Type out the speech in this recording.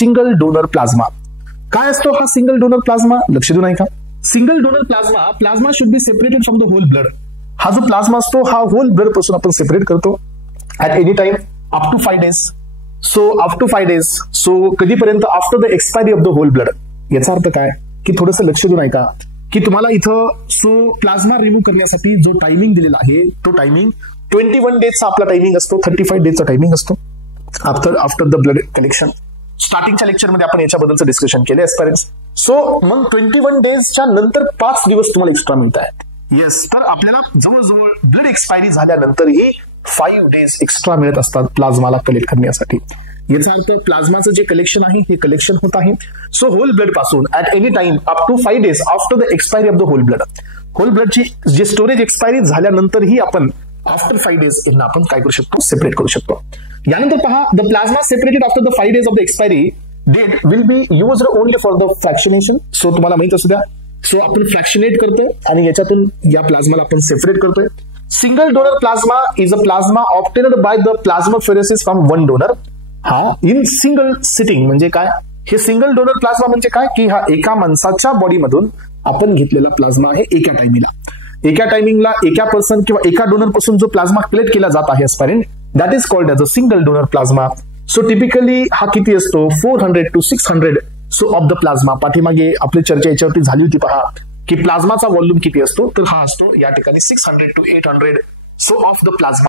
Single donor plasma. काय असतो हा सिंगल डोनर प्लाझ्मा? लक्ष देऊ नाही का? Single donor plasma should be separated from the whole blood. हा जो प्लाझ्मा असतो हा होल ब्लड पासून आपण सेपरेट करतो at any time up to 5 days. So up to 5 days. So कधीपर्यंत? After the expiry of the whole blood. याचा अर्थ काय की थोडंसं लक्ष देऊ नाही का की तुम्हाला इथं सो प्लाझ्मा रिमूव्ह करण्यासाठी जो टायमिंग दिलेला आहे तो टायमिंग 21 days आपला टायमिंग असतो, 35 days टायमिंग असतो आफ्टर द ब्लड कलेक्शन. स्टार्टिंगच्या लेक्चरमध्ये आपण याच्याबद्दलचं डिस्कशन केलं एस्पायरन्स. सो मग 21 days नंतर 5 दिवस तुम्हाला एक्स्ट्रा मिळत आहे. येस, तर आपल्याला जवळजवळ ब्लड एक्सपायरी झाल्यानंतरही 5 days एक्स्ट्रा मिळत असतात प्लाझ्माला कलेक्ट करण्यासाठी. याचा अर्थ प्लाझ्माचं जे कलेक्शन आहे हे कलेक्शन होत आहे. सो होल ब्लड पासून at any time up to 5 days after the expiry of the whole blood. Whole ब्लडची जे स्टोरेज एक्सपायरी झाल्यानंतरही आपण आफ्टर 5 days यांना आपण काय करू शकतो? सेपरेट करू शकतो. यानंतर पहा, the plasma separated after the 5 days of the expiry date will be used only for the fractionation. So तुम्हाला माहित असू द्या, सो आपण फ्रॅक्शनेट करतोय आणि याच्यातून या प्लाझ्माला आपण सेपरेट करतोय. Single donor plasma is a plasma obtained by the plasmapheresis from one donor. हा इन सिंगल सिटिंग. म्हणजे काय हे सिंगल डोनर प्लाझ्मा? म्हणजे काय की हा एका माणसाच्या बॉडीमधून आपण घेतलेला प्लाझ्मा आहे एका टायमिंगला एका पर्सन किंवा एका डोनर पासून जो प्लाझ्मा कलेक्ट केला जात आहे aspirant, that is called as a single donor plasma. So typically हा किती असतो? 400 to 600 so of the plasma. पाठीमागे आपली चर्चा याच्यावरती झाली होती पहा की प्लाझ्माचा व्हॉल्यूम किती असतो, तर हा असतो या ठिकाणी 600 to 800 so of the plasma.